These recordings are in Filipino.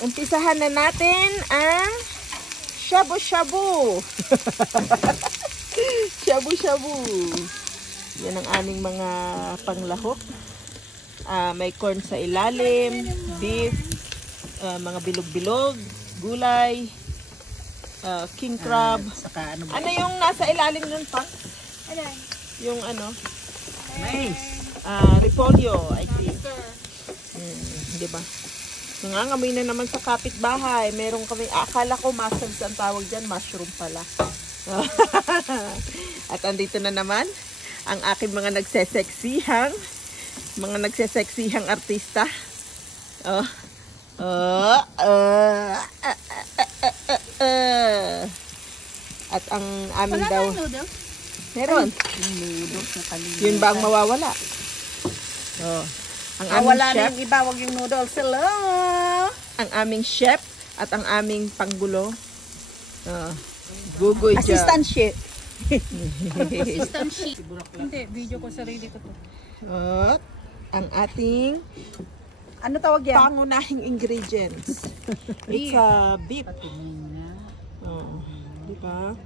umpisahan na natin ang shabu-shabu. Shabu-shabu. Yan ang aming mga panglahok. May corn sa ilalim, beef, mga bilog-bilog, gulay, king crab. Ano yung nasa ilalim nun pa? Yung ano? Mais. Repolyo, I think. Diba? Nangangamoy na naman sa kapitbahay. Meron kami, akala ko mushrooms ang tawag dyan, mushroom pala. At andito na naman ang aking mga nagseseksihang artista. At ang amin daw meron. Yun ba ang mawawala? Ang aming wala chef, na yung iba, wag yung noodles. Hello! ang aming chef at ang aming panggulo. Gugoy dyan. Assistant chef. Assistant sheet. Hindi, video ko sarili ko to. At ang ating Ano tawag yan? pangunahing ingredients. It's a beef. Diba?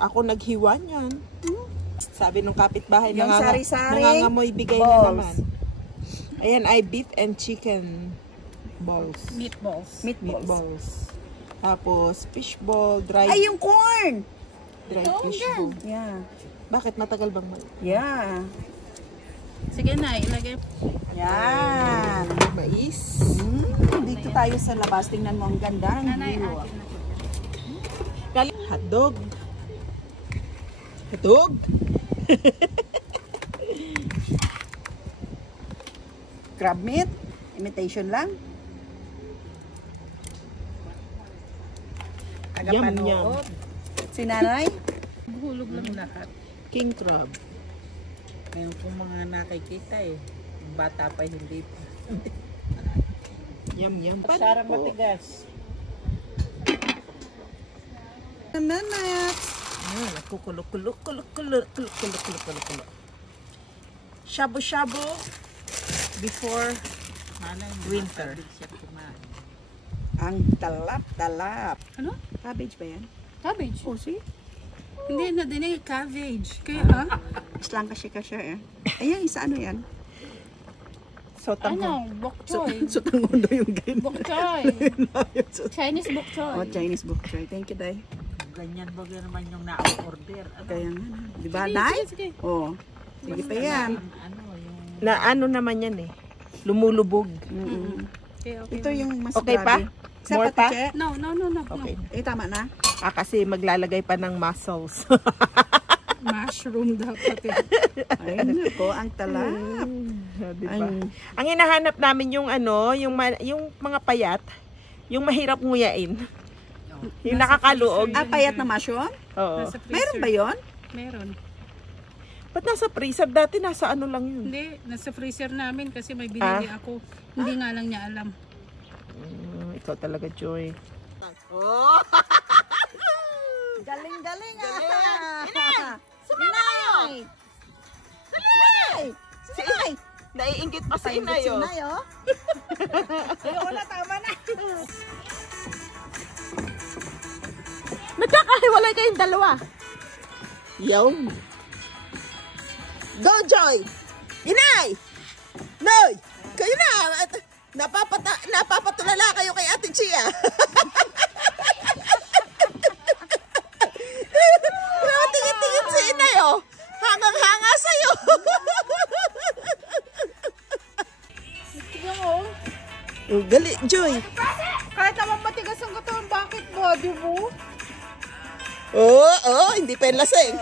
Ako naghiwa niyan. Sabi nung kapitbahay, Yung sari-saring nangangamoy bigay balls. na naman. Ayan ay beef and chicken balls. Meatballs. Meatballs. Tapos fish ball, dried Ay, yung corn! fish ball. Yeah. Bakit matagal bang Yeah. Sige na, ilagay. Yan. mais? Dito tayo sa labas. Tingnan mo ang ganda ng Nanay, view. akin na. Hotdog. Hotdog? Crab meat. Imitation lang. Yum, yum. Si nanay. Hulog lang lahat. King crab. Ngayon po mga nakikita yung bata pa hindi pa. Yum, yum. Sarang matigas. Nanay. Kulo. Shabu-shabu before winter. Ang talap-talap. Ano? Cabbage ba yan? Cabbage. Oh, see? Hindi na din cabbage. Kaya Islang kasi eh. Ayan, isa ano yan? Sotang ano? Bok choy. Sotangondo yung ganyan. Bok choy. Chinese bok choy. Oh, Chinese bok choy. Thank you, Day. Ganyan ba naman yung na-order? Ano? Kaya nga. Di ba, Sige, Day? sige. Oh. Sige pa yan. Ano yung... Na ano naman yan eh. Lumulubog. Okay. Ito yung mas Okay pa? grabe. Isa More pa, pa? Tiche? No. Okay. Tama na. Kasi maglalagay pa ng mussels. Mushroom dapat eh. Ay, nako, ang talap. Diba? Ang hinahanap namin yung ano, yung mga payat, yung mahirap nguyain. Yung nakakaluog. Payat na mushroom? Oo. Nasa freezer. Meron ba yon? Meron. Ba't nasa freezer? Dati nasa ano lang yun. Hindi, nasa freezer namin kasi may binili ako. Hindi nga lang niya alam. Ikaw talaga, Joy. Galing-galing ah! Inay! Inay! Inay! Si Inay! Naiingit pa sa Inay, Si oh. Inay, oh. Ayoko na, tama na. Nagkakahiwalay kayong dalawa. Yung. Go, Joy! Inay! Noy! Kayo na! Napapatulala kayo kay Ate Chia. Tingin-tingin si Inay, oh. Hangang-hanga sa'yo. Tignan mo. Oh, gali, Joy. Kahit naman matigas ang katawan, bakit body mo? Oo, hindi pa yung lasing.